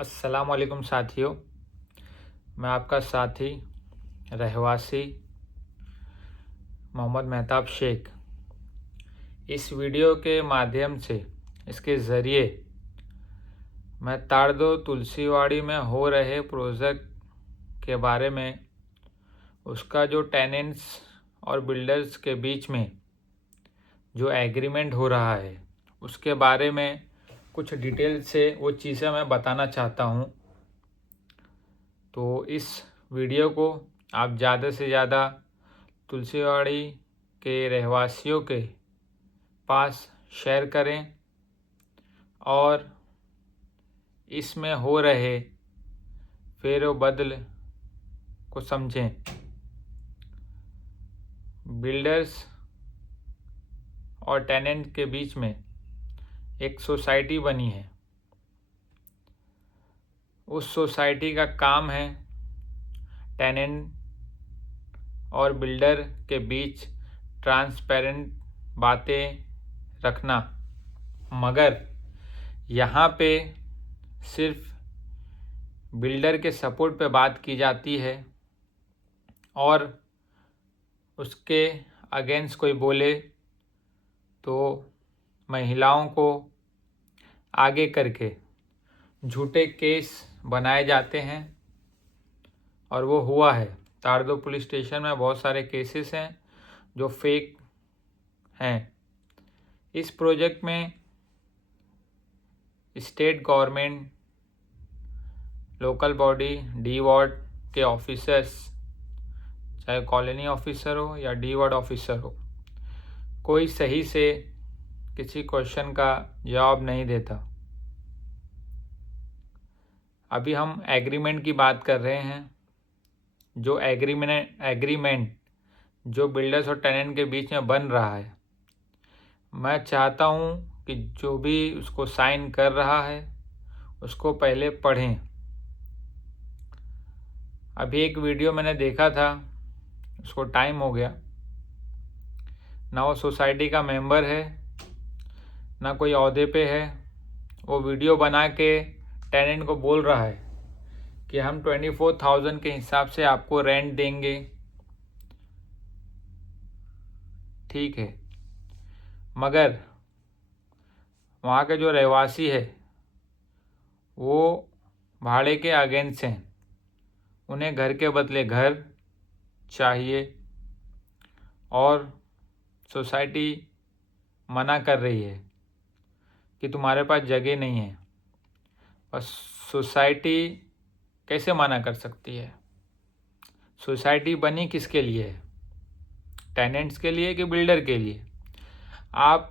अस्सलाम वालेकुम साथियों, मैं आपका साथी रहवासी मोहम्मद मेहताब शेख। इस वीडियो के माध्यम से इसके ज़रिए मैं ताड़दो तुलसीवाड़ी में हो रहे प्रोजेक्ट के बारे में, उसका जो टेनेंट्स और बिल्डर्स के बीच में जो एग्रीमेंट हो रहा है उसके बारे में कुछ डिटेल से वो चीज़ें मैं बताना चाहता हूँ। तो इस वीडियो को आप ज़्यादा से ज़्यादा तुलसीवाड़ी के रहवासियों के पास शेयर करें और इसमें हो रहे फेरो बदल को समझें। बिल्डर्स और टेनेंट के बीच में एक सोसाइटी बनी है। उस सोसाइटी का काम है टेनेंट और बिल्डर के बीच ट्रांसपेरेंट बातें रखना, मगर यहाँ पे सिर्फ बिल्डर के सपोर्ट पे बात की जाती है और उसके अगेंस्ट कोई बोले तो महिलाओं को आगे करके झूठे केस बनाए जाते हैं। और वो हुआ है। ताड़दो पुलिस स्टेशन में बहुत सारे केसेस हैं जो फेक हैं। इस प्रोजेक्ट में state government, local body, D ward के ऑफिसर्स, चाहे कॉलोनी ऑफिसर हो या डी वार्ड ऑफिसर हो, कोई सही से किसी क्वेश्चन का जवाब नहीं देता। अभी हम एग्रीमेंट की बात कर रहे हैं। जो एग्रीमेंट जो बिल्डर्स और टेनेंट के बीच में बन रहा है, मैं चाहता हूँ कि जो भी उसको साइन कर रहा है उसको पहले पढ़ें। अभी एक वीडियो मैंने देखा था, उसको टाइम हो गया, ना वो सोसाइटी का मेंबर है ना कोई ओहदे पे है। वो वीडियो बना के टेनेंट को बोल रहा है कि हम 24,000 के हिसाब से आपको रेंट देंगे, ठीक है। मगर वहाँ के जो रहवासी है वो भाड़े के अगेंस्ट हैं। उन्हें घर के बदले घर चाहिए और सोसाइटी मना कर रही है कि तुम्हारे पास जगह नहीं है। और सोसाइटी कैसे मना कर सकती है? सोसाइटी बनी किसके लिए है? टेनेंट्स के लिए कि बिल्डर के लिए? आप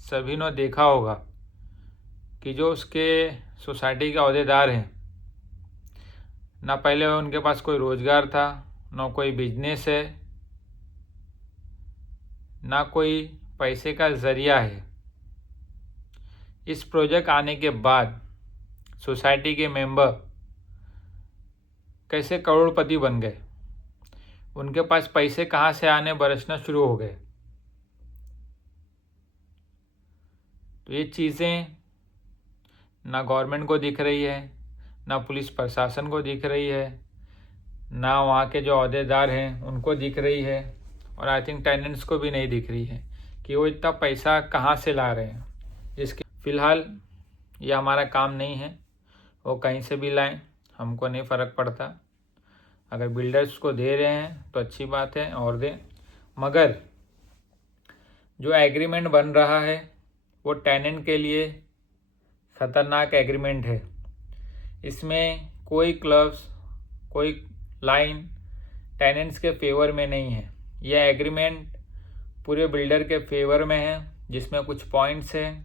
सभी ने देखा होगा कि जो उसके सोसाइटी के अहदेदार हैं, ना पहले उनके पास कोई रोज़गार था, ना कोई बिजनेस है, ना कोई पैसे का ज़रिया है। इस प्रोजेक्ट आने के बाद सोसाइटी के मेंबर कैसे करोड़पति बन गए, उनके पास पैसे कहाँ से आने बरसना शुरू हो गए। तो ये चीज़ें ना गवर्नमेंट को दिख रही है, ना पुलिस प्रशासन को दिख रही है, ना वहाँ के जो अहदेदार हैं उनको दिख रही है, और आई थिंक टेनेंट्स को भी नहीं दिख रही है कि वो इतना पैसा कहाँ से ला रहे हैं। जिसके फ़िलहाल ये हमारा काम नहीं है, वो कहीं से भी लाएं, हमको नहीं फ़र्क पड़ता। अगर बिल्डर्स को दे रहे हैं तो अच्छी बात है और दें, मगर जो एग्रीमेंट बन रहा है वो टेनेंट के लिए ख़तरनाक एग्रीमेंट है। इसमें कोई क्लब्स, कोई लाइन टेनेंट्स के फेवर में नहीं है। यह एग्रीमेंट पूरे बिल्डर के फेवर में है, जिसमें कुछ पॉइंट्स हैं।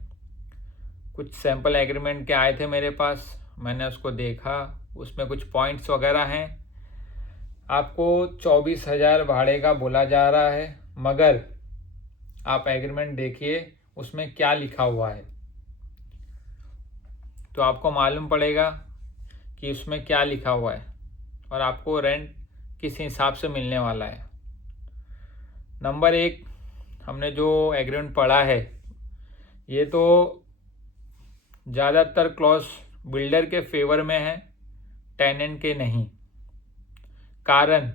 कुछ सैम्पल एग्रीमेंट के आए थे मेरे पास, मैंने उसको देखा, उसमें कुछ पॉइंट्स वगैरह हैं। आपको 24,000 भाड़े का बोला जा रहा है, मगर आप एग्रीमेंट देखिए उसमें क्या लिखा हुआ है तो आपको मालूम पड़ेगा कि उसमें क्या लिखा हुआ है और आपको रेंट किस हिसाब से मिलने वाला है। नंबर 1, हमने जो एग्रीमेंट पढ़ा है ये तो ज़्यादातर क्लॉज बिल्डर के फेवर में है, टेनेंट के नहीं। कारण,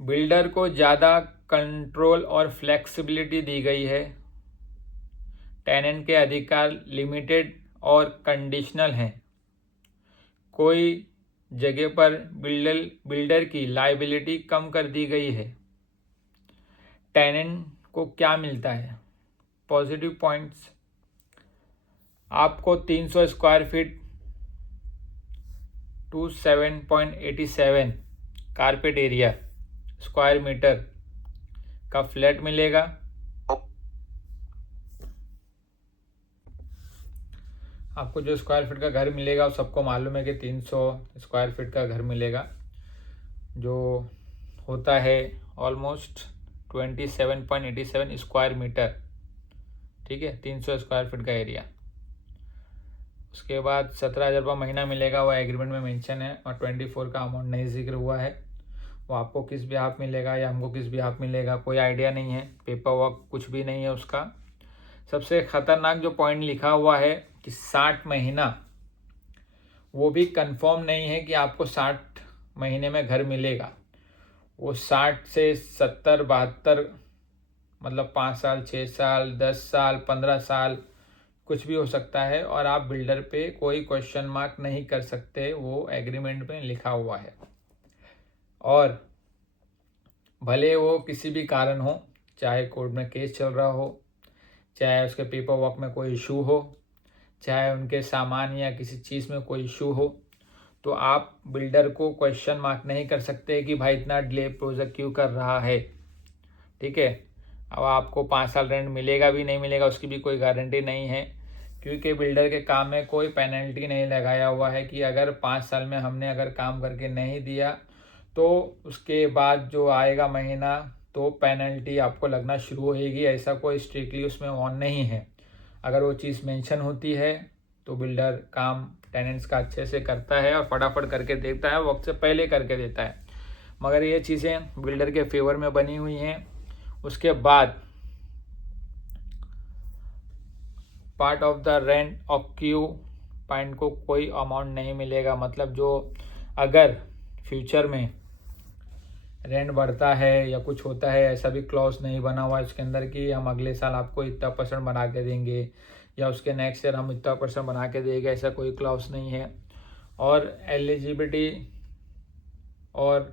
बिल्डर को ज़्यादा कंट्रोल और फ्लेक्सिबिलिटी दी गई है, टेनेंट के अधिकार लिमिटेड और कंडीशनल हैं। कोई जगह पर बिल्डर की लायबिलिटी कम कर दी गई है। टेनेंट को क्या मिलता है? पॉजिटिव पॉइंट्स, आपको 300 square feet to 7.87 carpet area square metre का फ्लैट मिलेगा। आपको जो स्क्वायर फीट का घर मिलेगा वो सबको मालूम है कि 300 स्क्वायर फीट का घर मिलेगा, जो होता है ऑलमोस्ट 27.87 स्क्वायर मीटर। ठीक है, 300 स्क्वायर फीट का एरिया। उसके बाद 17,000 रुपये महीना मिलेगा, वो एग्रीमेंट में मेंशन है, और 24 का अमाउंट नहीं जिक्र हुआ है। वो आपको किस बिहाफ मिलेगा या हमको किस बिहाफ मिलेगा कोई आइडिया नहीं है, पेपर वर्क कुछ भी नहीं है उसका। सबसे ख़तरनाक जो पॉइंट लिखा हुआ है कि 60 महीना, वो भी कंफर्म नहीं है कि आपको 60 महीने में घर मिलेगा। वो 60 से 70, 72, मतलब 5 साल, 6 साल, 10 साल, 15 साल कुछ भी हो सकता है, और आप बिल्डर पे कोई क्वेश्चन मार्क नहीं कर सकते, वो एग्रीमेंट में लिखा हुआ है। और भले वो किसी भी कारण हो, चाहे कोर्ट में केस चल रहा हो, चाहे उसके पेपर वर्क में कोई इशू हो, चाहे उनके सामान या किसी चीज़ में कोई इशू हो, तो आप बिल्डर को क्वेश्चन मार्क नहीं कर सकते कि भाई इतना डिले प्रोजेक्ट क्यों कर रहा है। ठीक है, अब आपको 5 साल रेंट मिलेगा भी नहीं मिलेगा उसकी भी कोई गारंटी नहीं है, क्योंकि बिल्डर के काम में कोई पेनल्टी नहीं लगाया हुआ है कि अगर 5 साल में हमने अगर काम करके नहीं दिया तो उसके बाद जो आएगा महीना तो पेनल्टी आपको लगना शुरू होगी। ऐसा कोई स्ट्रिक्टली उसमें ऑन नहीं है। अगर वो चीज़ मेंशन होती है तो बिल्डर काम टेनेंट्स का अच्छे से करता है और फटाफट करके देता है, वक्त से पहले करके देता है। मगर ये चीज़ें बिल्डर के फेवर में बनी हुई हैं। उसके बाद पार्ट ऑफ द रेंट ऑक्यूपाइंट को कोई अमाउंट नहीं मिलेगा। मतलब जो अगर फ्यूचर में रेंट बढ़ता है या कुछ होता है, ऐसा भी क्लॉज नहीं बना हुआ है इसके अंदर कि हम अगले साल आपको इतना % बना के देंगे या उसके नेक्स्ट ईयर हम इतना % बना के देंगे, ऐसा कोई क्लॉज नहीं है। और एलिजिबिलिटी और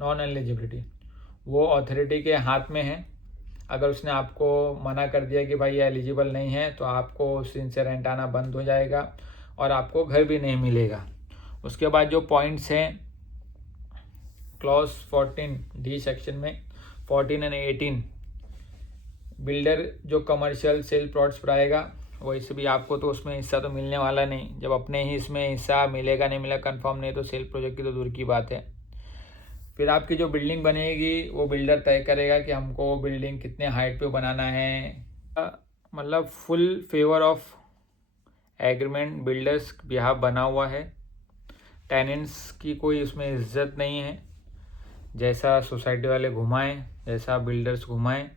नॉन एलिजिबिलिटी वो अथॉरिटी के हाथ में है। अगर उसने आपको मना कर दिया कि भाई ये एलिजिबल नहीं है तो आपको उस दिन से रेंट आना बंद हो जाएगा और आपको घर भी नहीं मिलेगा। उसके बाद जो पॉइंट्स हैं क्लॉज 14D सेक्शन में 14 और 18, बिल्डर जो कमर्शियल सेल प्लॉट्स बनाएगा वैसे भी आपको तो उसमें हिस्सा तो मिलने वाला नहीं। जब अपने ही इसमें हिस्सा मिलेगा नहीं मिलेगा कंफर्म नहीं, तो सेल प्रोजेक्ट की तो दूर की बात है। फिर आपकी जो बिल्डिंग बनेगी वो बिल्डर तय करेगा कि हमको वो बिल्डिंग कितने हाइट पे बनाना है। मतलब full favour of agreement builders behalf बना हुआ है। टेनेंट्स की कोई उसमें इज्जत नहीं है। जैसा सोसाइटी वाले घुमाएं, जैसा बिल्डर्स घुमाएं,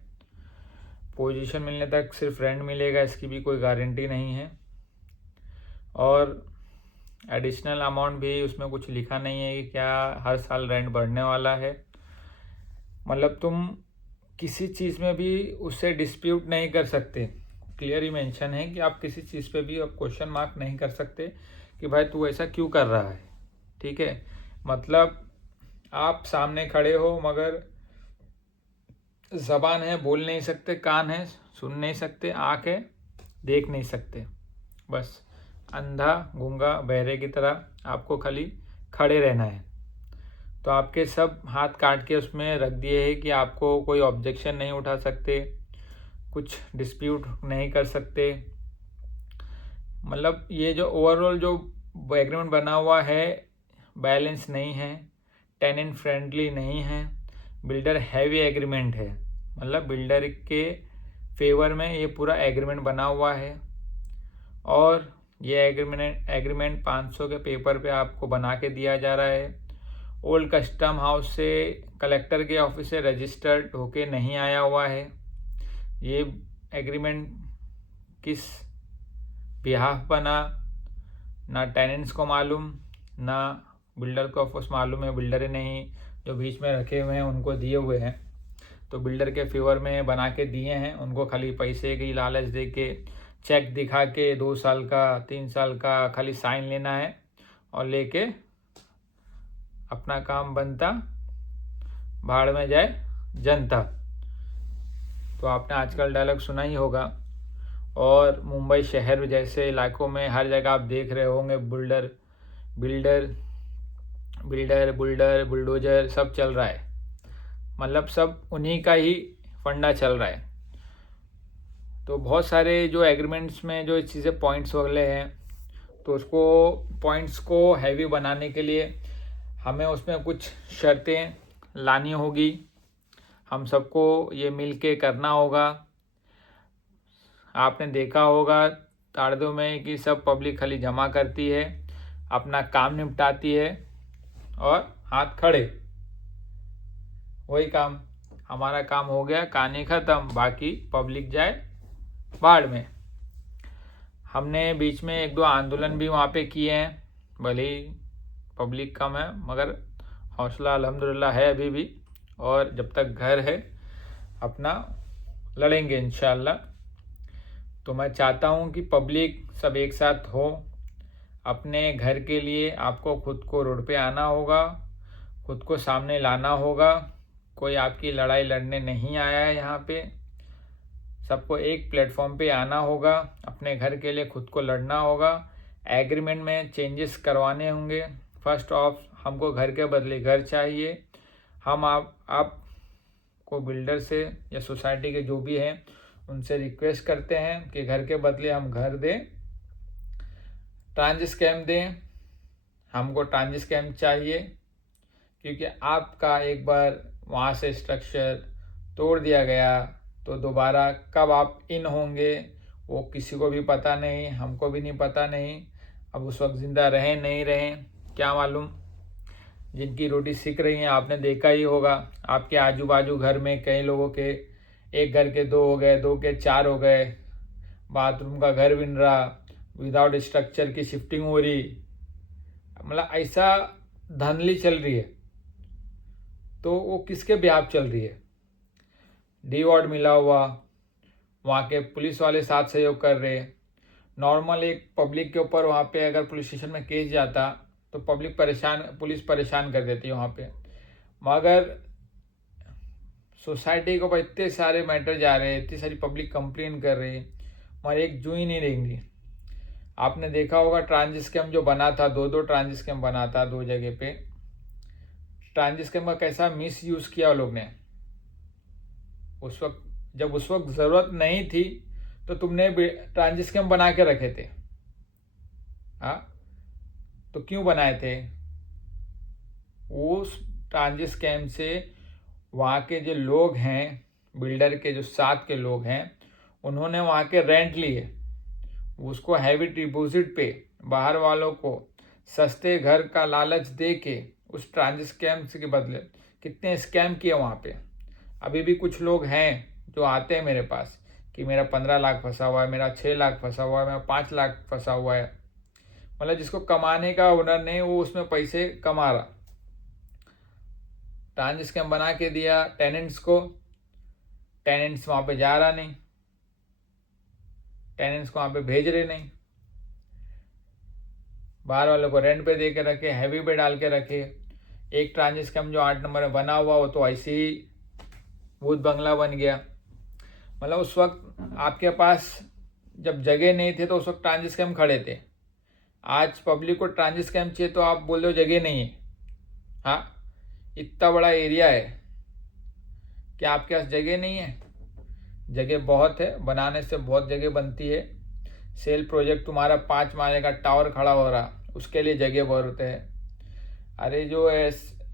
पोजीशन मिलने तक सिर्फ रेंट मिलेगा, इसकी भी कोई गारंटी नहीं है। और एडिशनल अमाउंट भी उसमें कुछ लिखा नहीं है कि क्या हर साल रेंट बढ़ने वाला है। मतलब तुम किसी चीज़ में भी उससे डिस्प्यूट नहीं कर सकते। क्लियर ही मेंशन है कि आप किसी चीज़ पे भी आप क्वेश्चन मार्क नहीं कर सकते कि भाई तू ऐसा क्यों कर रहा है। ठीक है, मतलब आप सामने खड़े हो मगर ज़बान है बोल नहीं सकते, कान है सुन नहीं सकते, आँख है देख नहीं सकते, बस अंधा गूंगा बहरे की तरह आपको खाली खड़े रहना है। तो आपके सब हाथ काट के उसमें रख दिए हैं कि आपको कोई ऑब्जेक्शन नहीं उठा सकते, कुछ डिस्प्यूट नहीं कर सकते। मतलब ये जो ओवरऑल जो एग्रीमेंट बना हुआ है बैलेंस नहीं है, टेनेंट फ्रेंडली नहीं है, बिल्डर हैवी एग्रीमेंट है। मतलब बिल्डर के फेवर में ये पूरा एग्रीमेंट बना हुआ है। और ये एग्रीमेंट 500 के पेपर पे आपको बना के दिया जा रहा है। ओल्ड कस्टम हाउस से कलेक्टर के ऑफिस से रजिस्टर्ड होके नहीं आया हुआ है। ये एग्रीमेंट किस बिहाफ बना ना टेनेंट्स को मालूम, ना बिल्डर को ऑफकोर्स मालूम है, बिल्डर ने ही जो बीच में रखे हुए हैं उनको दिए हुए हैं, तो बिल्डर के फेवर में बना के दिए हैं। उनको खाली पैसे की लालच दे के, चेक दिखा के 2 साल का 3 साल का खाली साइन लेना है और लेके अपना काम बनता, भाड़ में जाए जनता। तो आपने आजकल डायलॉग सुना ही होगा। और मुंबई शहर जैसे इलाकों में हर जगह आप देख रहे होंगे builder builder builder builder bulldozer सब चल रहा है, मतलब सब उन्हीं का ही फंडा चल रहा है। तो बहुत सारे जो एग्रीमेंट्स में जो चीज़ें पॉइंट्स वगैरह हैं, तो उसको पॉइंट्स को हैवी बनाने के लिए हमें उसमें कुछ शर्तें लानी होगी, हम सबको ये मिल के करना होगा। आपने देखा होगा ताड़दों में कि सब पब्लिक खाली जमा करती है, अपना काम निपटाती है और हाथ खड़े, वही काम, हमारा काम हो गया, कहानी ख़त्म, बाकी पब्लिक जाए बाढ़ में। हमने बीच में 1-2 आंदोलन भी वहाँ पे किए हैं, भले ही पब्लिक कम है मगर हौसला अल्हम्दुलिल्लाह है अभी भी, और जब तक घर है अपना लड़ेंगे इंशाअल्लाह। तो मैं चाहता हूँ कि पब्लिक सब एक साथ हो। अपने घर के लिए आपको खुद को रोड पे आना होगा, खुद को सामने लाना होगा। कोई आपकी लड़ाई लड़ने नहीं आया है यहाँ पे, सबको एक प्लेटफॉर्म पे आना होगा, अपने घर के लिए खुद को लड़ना होगा। एग्रीमेंट में चेंजेस करवाने होंगे। फर्स्ट ऑफ हमको घर के बदले घर चाहिए। हम आप को बिल्डर से या सोसाइटी के जो भी हैं उनसे रिक्वेस्ट करते हैं कि घर के बदले हम घर दें, ट्रांजिट स्कैम दें, हमको ट्रांजिट स्कैम चाहिए। क्योंकि आपका एक बार वहाँ से स्ट्रक्चर तोड़ दिया गया तो दोबारा कब आप इन होंगे वो किसी को भी पता नहीं, हमको भी नहीं पता नहीं। अब उस वक्त ज़िंदा रहें नहीं रहें क्या मालूम। जिनकी रोटी सिक रही हैं आपने देखा ही होगा, आपके आजू बाजू घर में कई लोगों के एक घर के 2 हो गए, 2 के 4 हो गए, बाथरूम का घर बन रहा, विदाउट स्ट्रक्चर की शिफ्टिंग हो रही, मतलब ऐसा धांधली चल रही है। तो वो किसके ब्याह चल रही है? डी वार्ड मिला हुआ, वहाँ के पुलिस वाले साथ सहयोग कर रहे। नॉर्मल एक पब्लिक के ऊपर वहाँ पे अगर पुलिस स्टेशन में केस जाता तो पब्लिक परेशान, पुलिस परेशान कर देती है वहाँ पे, मगर सोसाइटी के ऊपर इतने सारे मैटर जा रहे हैं, इतनी सारी पब्लिक कंप्लेन कर रही है, मगर एक जू ही नहीं रहेंगी। आपने देखा होगा ट्रांजिट स्कैम जो बना था, 2 ट्रांजिट स्कैम बना था 2 जगह पे। ट्रांजिट स्कैम का कैसा मिस यूज़ किया वो लोग ने। उस वक्त जब उस वक्त ज़रूरत नहीं थी तो तुमने ट्रांजिट स्कैम बना के रखे थे। हाँ, तो क्यों बनाए थे? उस ट्रांजिट स्कैम से वहाँ के जो लोग हैं, बिल्डर के जो साथ के लोग हैं, उन्होंने वहाँ के रेंट लिए, उसको हैवी डिपॉजिट पे बाहर वालों को सस्ते घर का लालच दे के उस ट्रांजिट स्कैम के बदले कितने स्कैम किए वहाँ पे। अभी भी कुछ लोग हैं जो आते हैं मेरे पास कि मेरा 15 लाख फंसा हुआ है, मेरा 6 लाख फंसा हुआ है, मेरा 5 लाख फंसा हुआ है। मतलब जिसको कमाने का हुनर नहीं वो उसमें पैसे कमा रहा। ट्रांजिट स्कैम बना के दिया टेनेंट्स को, टेनेंट्स वहाँ पे जा रहा नहीं, टेनेंट्स को वहाँ पे भेज रहे नहीं, बाहर वालों को रेंट पे दे के रखे, हैवी पे डाल के रखे। एक ट्रांजिट स्कैम जो 8 नंबर में बना हुआ वो तो ऐसे ही भूत बंगला बन गया। मतलब उस वक्त आपके पास जब जगह नहीं थे तो उस वक्त ट्रांजिट स्कैम खड़े थे। आज पब्लिक को ट्रांजिट स्कैम चाहिए तो आप बोल दो जगह नहीं है। हाँ, इतना बड़ा एरिया है, क्या आपके पास जगह नहीं है? जगह बहुत है, बनाने से बहुत जगह बनती है। सेल प्रोजेक्ट तुम्हारा 5 माले का टावर खड़ा हो रहा, उसके लिए जगह बहुत है। अरे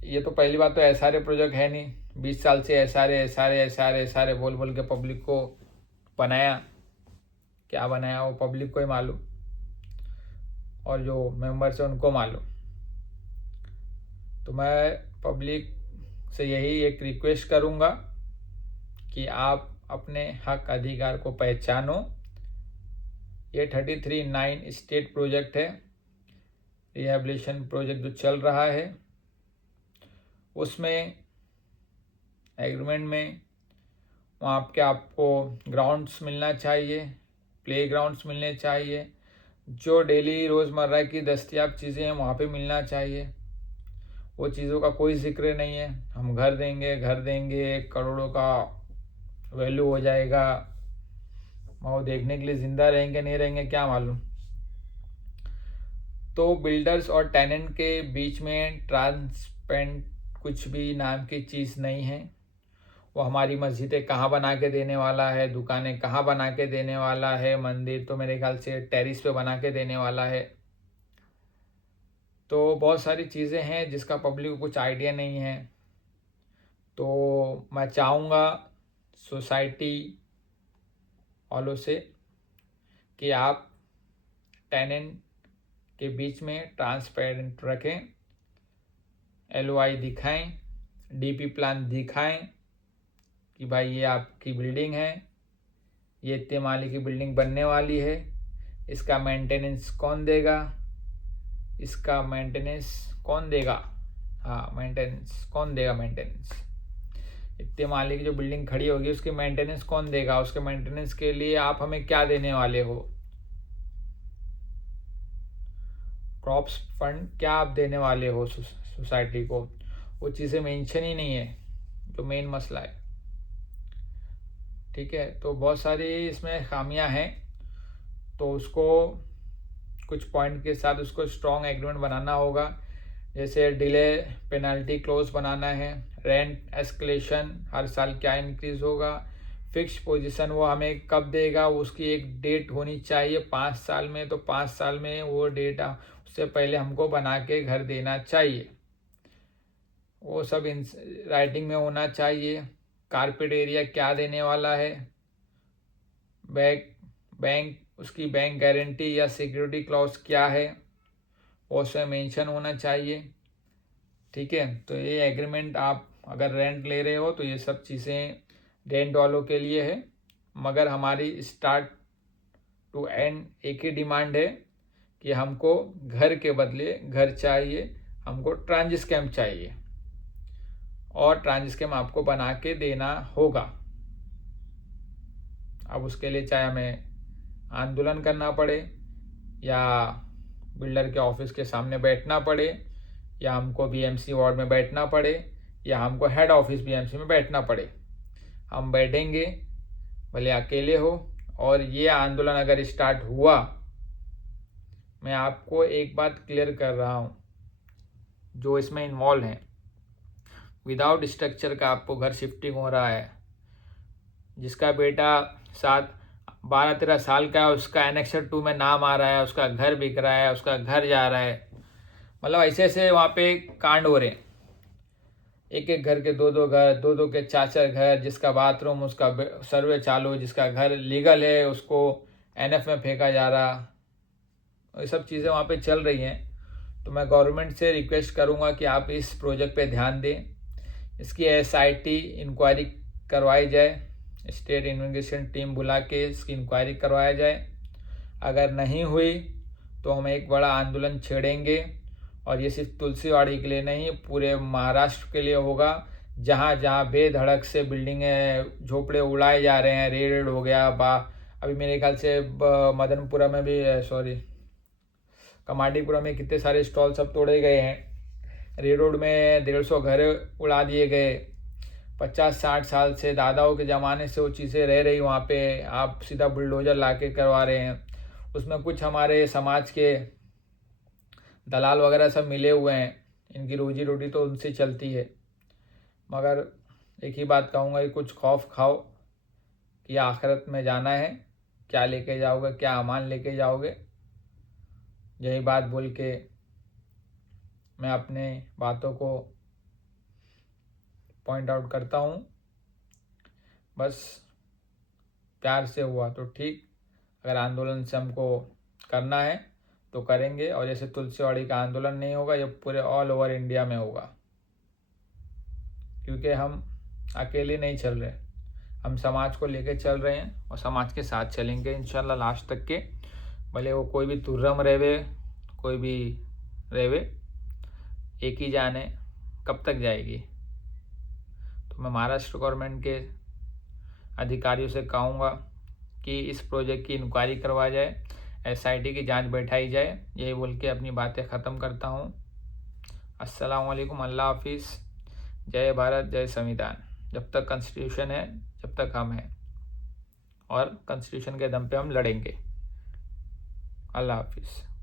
ये तो पहली बात तो SRA प्रोजेक्ट है नहीं, 20 साल से SRA बोल बोल के पब्लिक को बनाया। क्या बनाया वो पब्लिक को ही मालूम, और जो मेंबर्स हैं उनको मालूम। तो मैं पब्लिक से यही एक रिक्वेस्ट करूँगा कि आप अपने हक अधिकार को पहचानो। ये 33(9) स्टेट प्रोजेक्ट है, रिहैबिलिटेशन प्रोजेक्ट जो चल रहा है उसमें एग्रीमेंट में वहाँ के आपको ग्राउंड्स मिलना चाहिए, प्ले ग्राउंड्स मिलने चाहिए, जो डेली रोज़मर्रा की दस्तयाब चीज़ें हैं वहाँ पे मिलना चाहिए। वो चीज़ों का कोई जिक्र नहीं है। हम घर देंगे करोड़ों का वैल्यू हो जाएगा, वो देखने के लिए ज़िंदा रहेंगे नहीं रहेंगे क्या मालूम। तो बिल्डर्स और टेनेंट के बीच में ट्रांसपेरेंट कुछ भी नाम की चीज़ नहीं है। वो हमारी मस्जिदें कहाँ बना के देने वाला है, दुकानें कहाँ बना के देने वाला है, मंदिर तो मेरे ख्याल से टेरिस पे बना के देने वाला है। तो बहुत सारी चीज़ें हैं जिसका पब्लिक को कुछ आइडिया नहीं है। तो मैं चाहूँगा सोसाइटी वालों से कि आप टेनेंट के बीच में ट्रांसपेरेंट रखें, LOI दिखाएं, DP प्लान दिखाएं कि भाई ये आपकी बिल्डिंग है, ये इतने माले की बिल्डिंग बनने वाली है, इसका मेंटेनेंस कौन देगा, इसका मेंटेनेंस कौन देगा, हाँ मेंटेनेंस कौन देगा, मेंटेनेंस इतने माले की जो बिल्डिंग खड़ी होगी उसकी मेंटेनेंस कौन देगा, उसके मेंटेनेंस के लिए आप हमें क्या देने वाले हो, क्रॉप्स फंड क्या आप देने वाले हो सोसाइटी को, वो चीज़ें मेंशन ही नहीं है जो मेन मसला है। ठीक है, तो बहुत सारी इसमें खामियां हैं, तो उसको कुछ पॉइंट के साथ उसको स्ट्रॉन्ग एग्रीमेंट बनाना होगा। जैसे डिले पेनल्टी क्लोज बनाना है, रेंट एस्केलेशन हर साल क्या इंक्रीज होगा, फिक्स पोजीशन वो हमें कब देगा, उसकी एक डेट होनी चाहिए 5 साल में, तो 5 साल में वो डेट उससे पहले हमको बना के घर देना चाहिए, वो सब इन राइटिंग में होना चाहिए। कारपेट एरिया क्या देने वाला है, बैंक उसकी बैंक गारंटी या सिक्योरिटी क्लॉज क्या है वो उसमें मेंशन होना चाहिए। ठीक है, तो ये एग्रीमेंट आप अगर रेंट ले रहे हो तो ये सब चीज़ें रेंट वालों के लिए है, मगर हमारी स्टार्ट टू एंड एक ही डिमांड है कि हमको घर के बदले घर चाहिए, हमको ट्रांजिस्कैम चाहिए और ट्रांजिस्कैम आपको बना के देना होगा। अब उसके लिए चाहे हमें आंदोलन करना पड़े या बिल्डर के ऑफिस के सामने बैठना पड़े या हमको BMC वार्ड में बैठना पड़े या हमको हेड ऑफिस BMC में बैठना पड़े, हम बैठेंगे भले अकेले हो। और ये आंदोलन अगर स्टार्ट हुआ, मैं आपको एक बात क्लियर कर रहा हूँ, जो इसमें इन्वॉल्व हैं, विदाउट स्ट्रक्चर का आपको घर शिफ्टिंग हो रहा है, जिसका बेटा 12-13 साल का है, उसका एनेक्सर 2 में नाम आ रहा है, उसका घर बिक रहा है, उसका घर जा रहा है, मतलब ऐसे ऐसे वहाँ पे कांड हो रहे हैं। एक एक घर के 2-2 घर, 2-2 के 4-4 घर, जिसका बाथरूम उसका सर्वे चालू, जिसका घर लीगल है उसको NF में फेंका जा रहा, ये सब चीज़ें वहाँ पे चल रही हैं। तो मैं गवर्नमेंट से रिक्वेस्ट करूँगा कि आप इस प्रोजेक्ट पे ध्यान दें, इसकी SIT इंक्वायरी करवाई जाए, स्टेट इन्वेस्टिगेशन टीम बुला के इसकी इंक्वायरी करवाया जाए। अगर नहीं हुई तो हम एक बड़ा आंदोलन छेड़ेंगे, और ये सिर्फ तुलसीवाड़ी के लिए नहीं पूरे महाराष्ट्र के लिए होगा। जहाँ जहाँ बेधड़क से बिल्डिंगें झोपड़े उड़ाए जा रहे हैं, रेड हो गया अभी मेरे ख्याल से मदनपुरा में भी, सॉरी कमाटीपुरा में कितने सारे स्टॉल सब तोड़े गए हैं, रेड रोड में 150 घर उड़ा दिए गए। 50-60 साल से दादाओं के ज़माने से वो चीज़ें रह रही वहाँ पे, आप सीधा बुलडोजर ला के करवा रहे हैं। उसमें कुछ हमारे समाज के दलाल वगैरह सब मिले हुए हैं, इनकी रोजी रोटी तो उनसे चलती है। मगर एक ही बात कहूँगा कि कुछ खौफ खाओ कि आखिरत में जाना है, क्या लेके जाओगे, क्या अमान लेके जाओगे। यही बात बोल के मैं अपने बातों को पॉइंट आउट करता हूँ। बस प्यार से हुआ तो ठीक, अगर आंदोलन से हमको करना है तो करेंगे, और जैसे तुलसीवाड़ी का आंदोलन नहीं होगा, ये पूरे ऑल ओवर इंडिया में होगा, क्योंकि हम अकेले नहीं चल रहे, हम समाज को लेके चल रहे हैं और समाज के साथ चलेंगे इंशाल्लाह लास्ट तक के। भले वो कोई भी तुर्रम रहे, कोई भी रेलवे एक ही जान है, कब तक जाएगी। तो मैं महाराष्ट्र गवर्नमेंट के अधिकारियों से कहूँगा कि इस प्रोजेक्ट की इंक्वायरी करवा जाए, SIT की जांच बैठाई जाए। यही बोल के अपनी बातें ख़त्म करता हूँ। अस्सलाम वालेकुम, अल्लाह हाफिज़, जय भारत, जय संविधान। जब तक कॉन्स्टिट्यूशन है, जब तक हम हैं, और कॉन्स्टिट्यूशन के दम पे हम लड़ेंगे। अल्लाह हाफिज़।